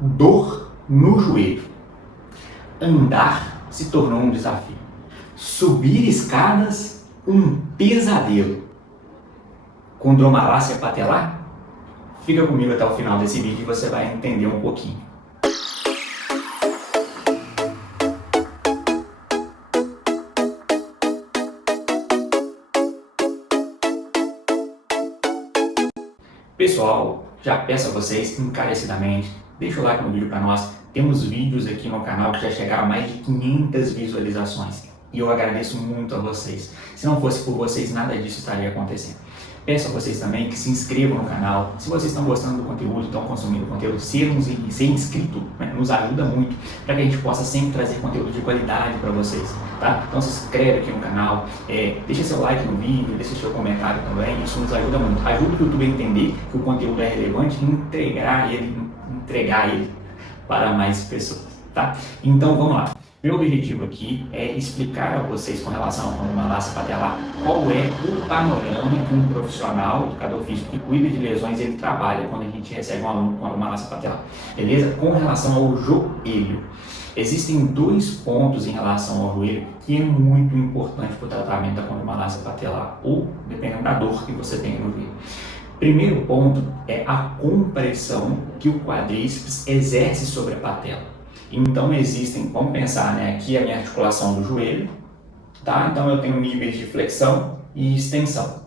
Dor no joelho. Andar se tornou um desafio. Subir escadas, um pesadelo. Condromalácia patelar? Fica comigo até o final desse vídeo e você vai entender um pouquinho. Pessoal, já peço a vocês encarecidamente, deixa o like no vídeo para nós. Temos vídeos aqui no canal que já chegaram a mais de 500 visualizações e eu agradeço muito a vocês. Se não fosse por vocês, nada disso estaria acontecendo. Peço a vocês também que se inscrevam no canal. Se vocês estão gostando do conteúdo, estão consumindo o conteúdo, ser inscrito, né, nos ajuda muito para que a gente possa sempre trazer conteúdo de qualidade para vocês, tá? Então se inscreve aqui no canal, deixa seu like no vídeo, deixa seu comentário também, isso nos ajuda muito. Ajuda o YouTube a entender que o conteúdo é relevante e entregar ele para mais pessoas, tá? Então vamos lá. Meu objetivo aqui é explicar a vocês com relação à condromalácia patelar qual é o panorama que um profissional, educador físico que cuida de lesões, ele trabalha quando a gente recebe um aluno com condromalácia patelar, beleza? Com relação ao joelho, existem dois pontos em relação ao joelho que é muito importante para o tratamento da condromalácia patelar ou dependendo da dor que você tem no joelho. Primeiro ponto é a compressão que o quadríceps exerce sobre a patela. Então existem, vamos pensar, né, aqui a minha articulação do joelho, tá? Então eu tenho níveis de flexão e extensão.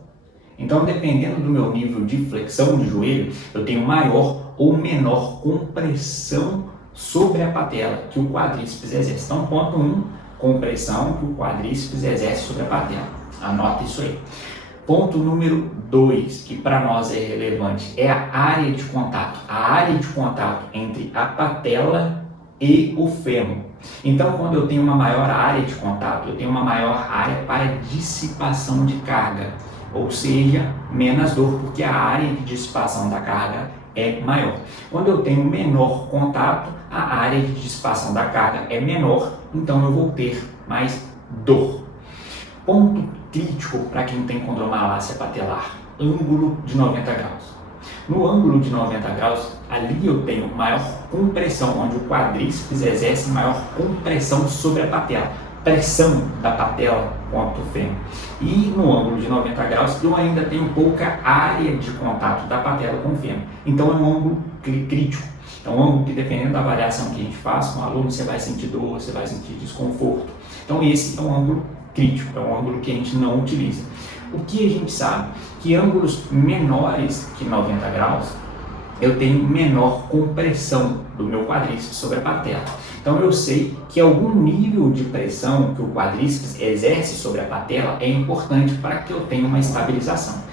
Então dependendo do meu nível de flexão de joelho, eu tenho maior ou menor compressão sobre a patela que o quadríceps exerce. Então ponto 1, compressão que o quadríceps exerce sobre a patela. Anota isso aí. Ponto número 2, que para nós é relevante, é a área de contato. A área de contato entre a patela e o fêmur. Então, quando eu tenho uma maior área de contato, eu tenho uma maior área para dissipação de carga, ou seja, menos dor, porque a área de dissipação da carga é maior. Quando eu tenho menor contato, a área de dissipação da carga é menor, então eu vou ter mais dor. Ponto crítico para quem tem condromalácia patelar, ângulo de 90 graus. No ângulo de 90 graus, ali eu tenho maior compressão, onde o quadríceps exerce maior compressão sobre a patela, pressão da patela contra o fêmur. E no ângulo de 90 graus, eu ainda tenho pouca área de contato da patela com o fêmur. Então é um ângulo crítico. É um ângulo que, dependendo da avaliação que a gente faz com o aluno, você vai sentir dor, você vai sentir desconforto. Então esse é um ângulo crítico, é um ângulo que a gente não utiliza. O que a gente sabe? Que ângulos menores que 90 graus, eu tenho menor compressão do meu quadríceps sobre a patela. Então eu sei que algum nível de pressão que o quadríceps exerce sobre a patela é importante para que eu tenha uma estabilização.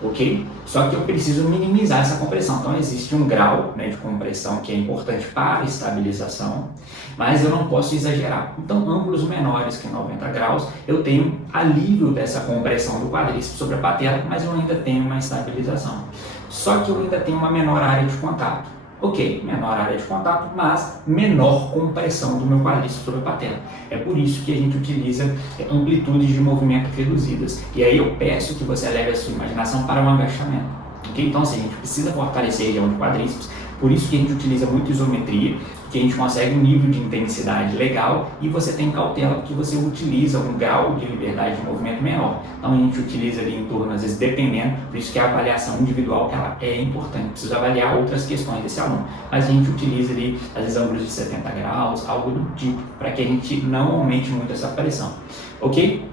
Ok? Só que eu preciso minimizar essa compressão. Então existe um grau, né, de compressão que é importante para a estabilização, mas eu não posso exagerar. Então ângulos menores que 90 graus, eu tenho alívio dessa compressão do quadríceps sobre a patela, mas eu ainda tenho uma estabilização. Só que eu ainda tenho uma menor área de contato. Ok, menor área de contato, mas menor compressão do meu quadríceps sobre a patela. É por isso que a gente utiliza amplitudes de movimento reduzidas. E aí eu peço que você leve a sua imaginação para um agachamento. Okay? Então, assim, a gente precisa fortalecer a região de quadríceps, por isso que a gente utiliza muito isometria, que a gente consegue um nível de intensidade legal e você tem cautela porque você utiliza um grau de liberdade de movimento menor. Então a gente utiliza ali em torno, às vezes dependendo, por isso que a avaliação individual que ela é importante, precisa avaliar outras questões desse aluno, mas a gente utiliza ali, às vezes ângulos de 70 graus, algo do tipo, para que a gente não aumente muito essa pressão, ok?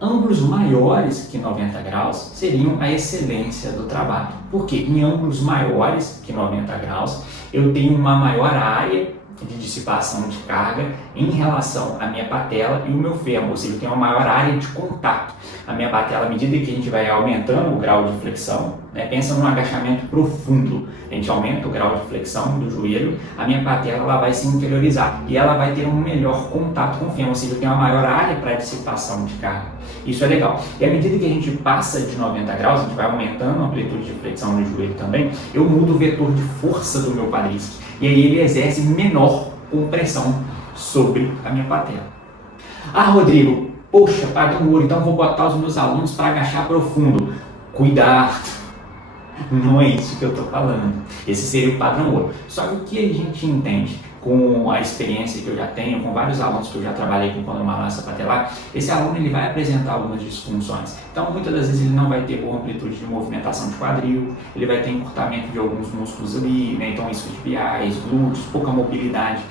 Ângulos maiores que 90 graus seriam a excelência do trabalho, porque em ângulos maiores que 90 graus eu tenho uma maior área de dissipação de carga em relação à minha patela e o meu fêmur, ou seja, eu tenho uma maior área de contato. A minha patela, à medida que a gente vai aumentando o grau de flexão, né, pensa num agachamento profundo, a gente aumenta o grau de flexão do joelho, a minha patela ela vai se inferiorizar e ela vai ter um melhor contato com o fêmur, ou seja, eu tenho uma maior área para dissipação de carga. Isso é legal. E à medida que a gente passa de 90 graus, a gente vai aumentando a amplitude de flexão no joelho também, eu mudo o vetor de força do meu quadríceps. E aí ele exerce menor compressão sobre a minha patela. Ah, Rodrigo, poxa, paguei um ouro, então vou botar os meus alunos para agachar profundo. Cuidado! Não é isso que eu estou falando. Esse seria o padrão ouro. Só que o que a gente entende com a experiência que eu já tenho, com vários alunos que eu já trabalhei com condomalácia patelar, esse aluno ele vai apresentar algumas disfunções. Então, muitas das vezes ele não vai ter boa amplitude de movimentação de quadril, ele vai ter encurtamento de alguns músculos ali, né? Então isquiotibiais, glúteos, pouca mobilidade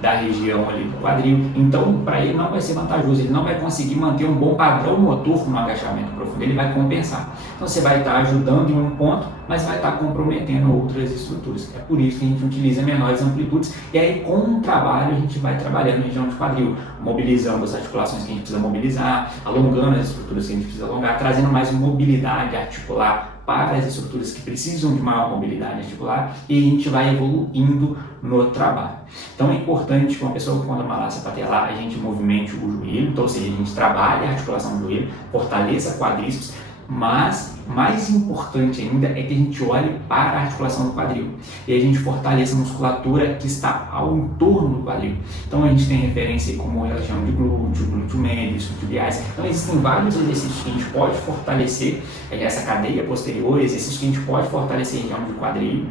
da região ali do quadril. Então, para ele não vai ser vantajoso, ele não vai conseguir manter um bom padrão motor no agachamento profundo, ele vai compensar. Então, você vai estar ajudando em um ponto, mas vai estar comprometendo outras estruturas. É por isso que a gente utiliza menores amplitudes, e aí com o trabalho a gente vai trabalhando na região de quadril, mobilizando as articulações que a gente precisa mobilizar, alongando as estruturas que a gente precisa alongar, trazendo mais mobilidade articular para as estruturas que precisam de maior mobilidade articular, e a gente vai evoluindo no trabalho. Então é importante que uma pessoa com condomalácia patelar a gente movimente o joelho, então, ou seja, a gente trabalhe a articulação do joelho, fortaleça quadríceps, mas mais importante ainda é que a gente olhe para a articulação do quadril e a gente fortaleça a musculatura que está ao entorno do quadril. Então a gente tem referência como a região de glúteo, glúteo médio, isquiotibiais. Então existem vários exercícios que a gente pode fortalecer essa cadeia posterior, exercícios que a gente pode fortalecer a região de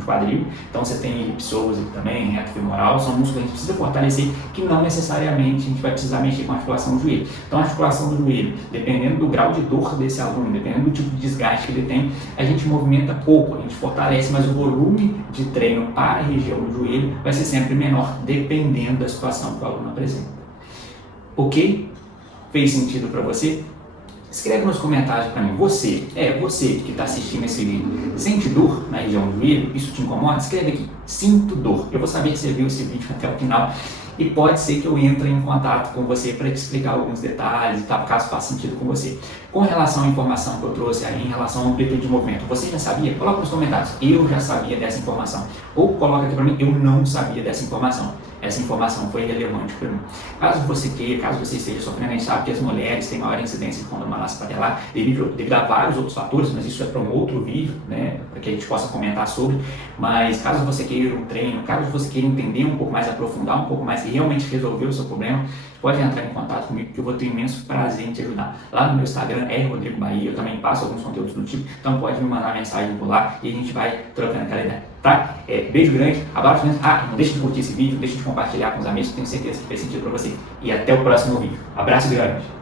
quadril. Então você tem elipsoso também, reto femoral, são músculos que a gente precisa fortalecer, que não necessariamente a gente vai precisar mexer com a articulação do joelho. Então a articulação do joelho, dependendo do grau de dor desse aluno, dependendo do tipo de desgaste que ele tem, a gente movimenta pouco, a gente fortalece, mas o volume de treino para a região do joelho vai ser sempre menor, dependendo da situação que o aluno apresenta. Ok? Fez sentido para você? Escreve nos comentários para mim, você que está assistindo esse vídeo, sente dor na região do joelho? Isso te incomoda? Escreve aqui, sinto dor. Eu vou saber que você viu esse vídeo até o final. E pode ser que eu entre em contato com você para te explicar alguns detalhes e tal, caso faça sentido com você. Com relação à informação que eu trouxe aí, em relação à amplitude de movimento, você já sabia? Coloca nos comentários, eu já sabia dessa informação. Ou coloca aqui para mim, eu não sabia dessa informação. Essa informação foi relevante para mim. Caso você queira, caso você esteja sofrendo, a gente sabe que as mulheres têm maior incidência de condomalácia patelar devido a vários outros fatores, mas isso é para um outro vídeo, né, para que a gente possa comentar sobre. Mas caso você queira um treino, caso você queira entender um pouco mais, aprofundar um pouco mais e realmente resolver o seu problema, pode entrar em contato comigo que eu vou ter imenso prazer em te ajudar. Lá no meu Instagram é Rodrigo Bahia, eu também passo alguns conteúdos do tipo, então pode me mandar mensagem por lá e a gente vai trocando aquela ideia, tá? Beijo grande, abraço grande, não deixe de curtir esse vídeo, não deixe de compartilhar com os amigos, tenho certeza que fez sentido para você. E até o próximo vídeo. Abraço grande!